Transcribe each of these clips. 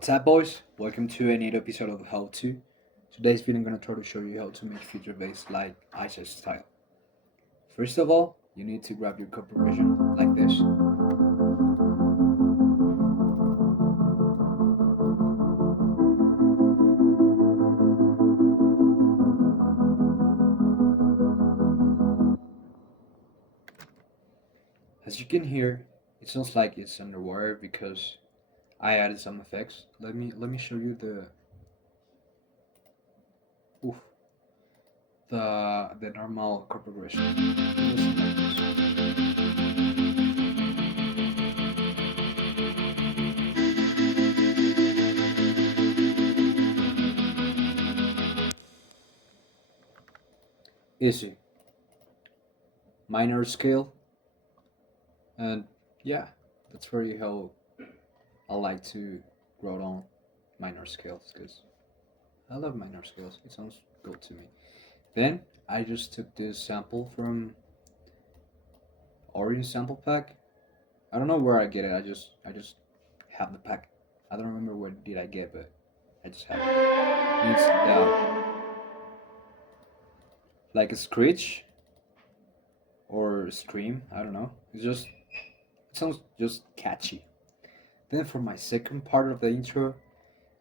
What's up, boys? Welcome to a new episode of How To. Today's video, I'm gonna try to show you how to make future bass like Aisha style. First of all, you need to grab your chord progression like this. As you can hear, it sounds like it's underwater because I added some effects. Let me show you oof, the normal chord progression. It was like this. Easy. Minor scale, and yeah, that's really how I like to write on minor scales because I love minor scales. It sounds good to me. Then I just took this sample from Orange Sample Pack. I don't know where I get it. I just have the pack. I don't remember where did I get, but I just have it. And it's like a screech or scream. I don't know. It sounds just catchy. Then for my second part of the intro,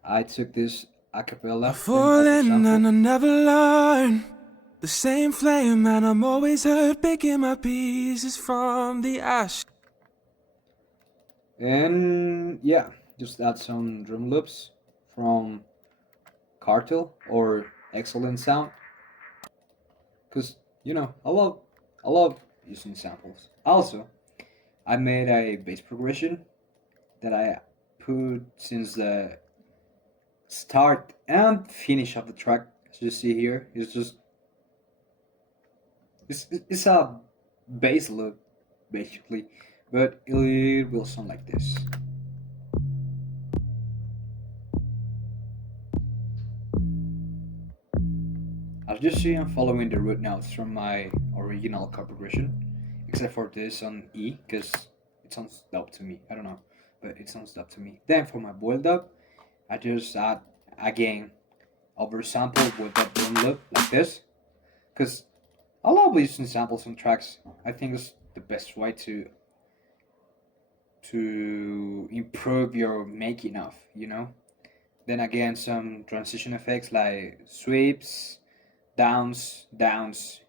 I took this acapella I've from fallen and I Oversample. never learn. The same flame and I'm always hurt, picking my pieces from the ash. And yeah, just add some drum loops from Cartel or Excellent Sound, because I love using samples. Also, I made a bass progression that I put since the start and finish of the track. As you see here, it's a bass loop basically, but it will sound like this. As you see, I'm following the root notes from my original chord progression, except for this on E, because it sounds dope to me. I don't know, but it sounds dope to me. Then for my build up, I just add again oversample with that boom loop like this, because I love using samples on tracks. I think it's the best way to improve your making of, Then again, some transition effects like sweeps, downs,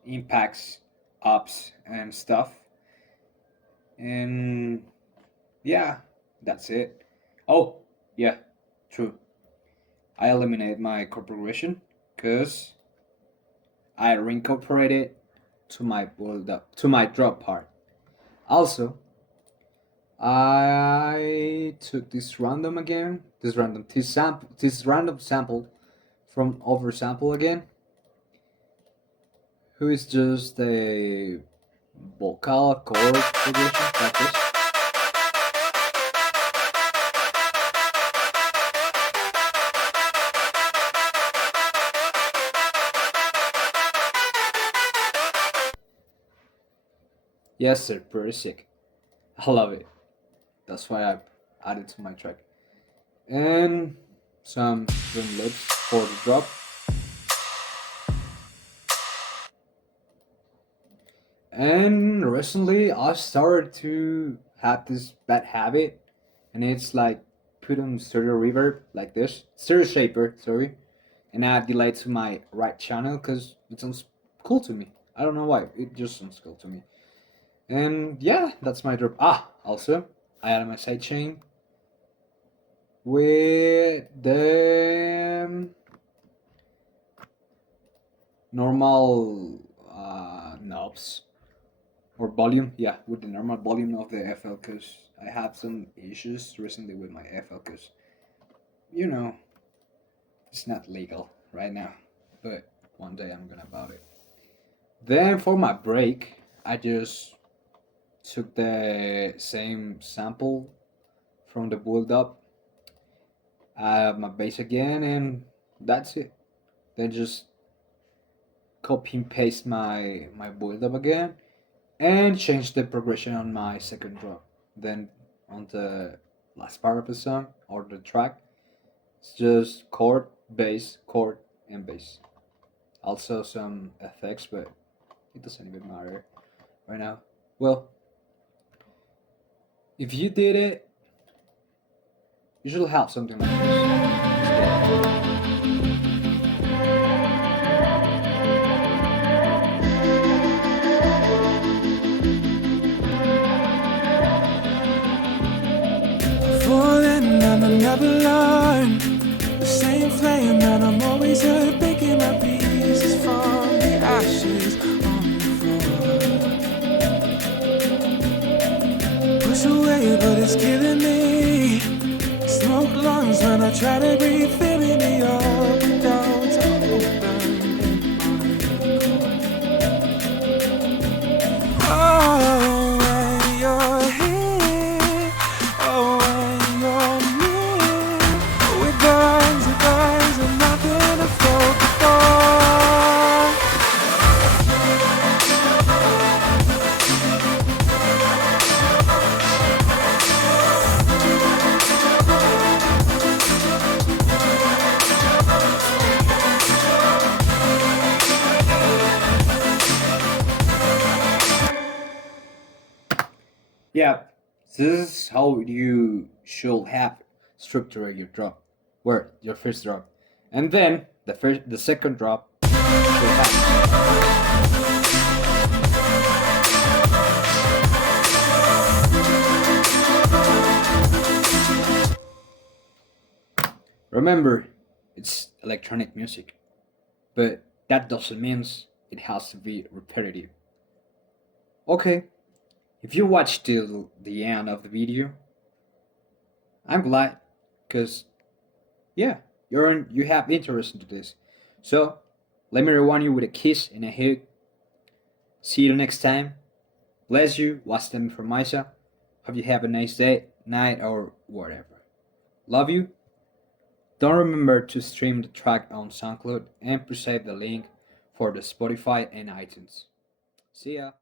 impacts, ups, and stuff. And yeah, that's it. Oh, yeah, true. I eliminated my chord progression because I reincorporated to my build up to my drop part. Also, I took this random sample from Oversample again, who is just a vocal chord progression like this. Yes, sir, pretty sick. I love it. That's why I added to my track. And some drum loops for the drop. And recently I started to have this bad habit, and it's like put on stereo reverb like this, stereo shaper, sorry, and add delay to my right channel because it sounds cool to me. I don't know why, it just sounds cool to me. And yeah, that's my drop. Also, I added my sidechain with the normal knobs or volume. Yeah, with the normal volume of the FL because I have some issues recently with my FL because you know it's not legal right now, but one day I'm gonna about it. Then for my break, I just took the same sample from the build up, my bass again, and that's it. Then just copy and paste my build up again and change the progression on my second drop. Then on the last part of the song or the track, It's just chord, bass, and bass. Also some effects, but it doesn't even matter right now. Well, if you did it, you should have something like this. Falling and I never learn. The same flame and I'm always hurt, picking my pieces from the ashes on the floor. Push away, but it's killing me. Smoke lungs when I try to breathe, filling me up and down to open in my core. Oh, when you're here, oh, when you're near, it burns, and nothing to focus on. Yeah, this is how you should have structured your drop. Where your first drop, and then the second drop should have. Remember, it's electronic music, but that doesn't mean it has to be repetitive. Okay, if you watch till the end of the video, I'm glad, cause yeah, you have interest into this. So let me reward you with a kiss and a hug. See you next time. Bless you. Was them from Misa. Hope you have a nice day, night, or whatever. Love you. Don't remember to stream the track on SoundCloud and save the link for the Spotify and iTunes. See ya.